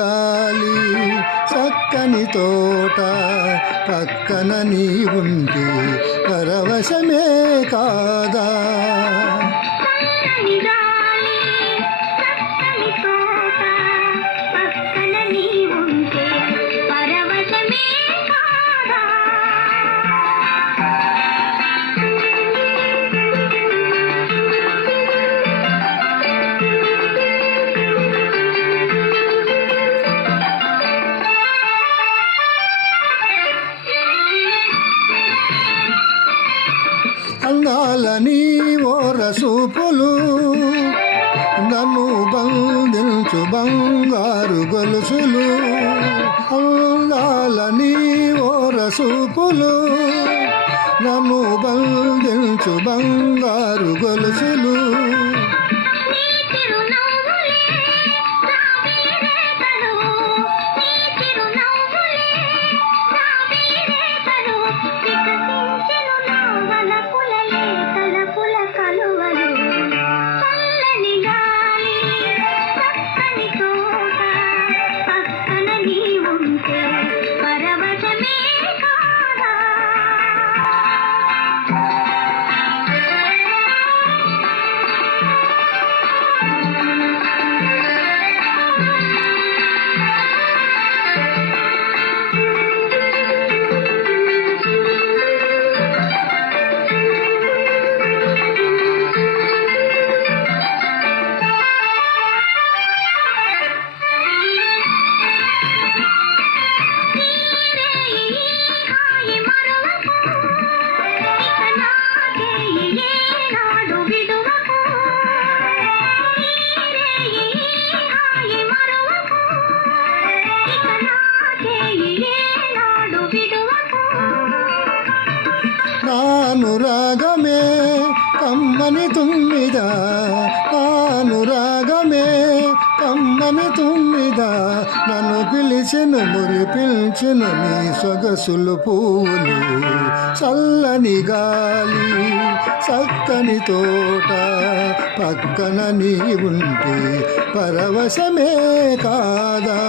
గాలి చక్కని తోట పక్కన నీ ఉంటే పరవశమే కాదా. అందాలని ఓరసూపులు నన్ను బంధించు బంగారు గొలుసులు. అందాలని ఓరసూపులు నన్ను బంధించు బంగారు గొలుసులు. నానురాగమే కమ్మని తుమ్మిదా, నానురాగమే కమ్మని తుమ్మిదా, నన్ను పిలిచెను మురి పిలిచెను నీ సొగసులు పూలు. చల్లని గాలి చక్కని తోట పక్కన నీ ఉంటే పరవశమే కాదా.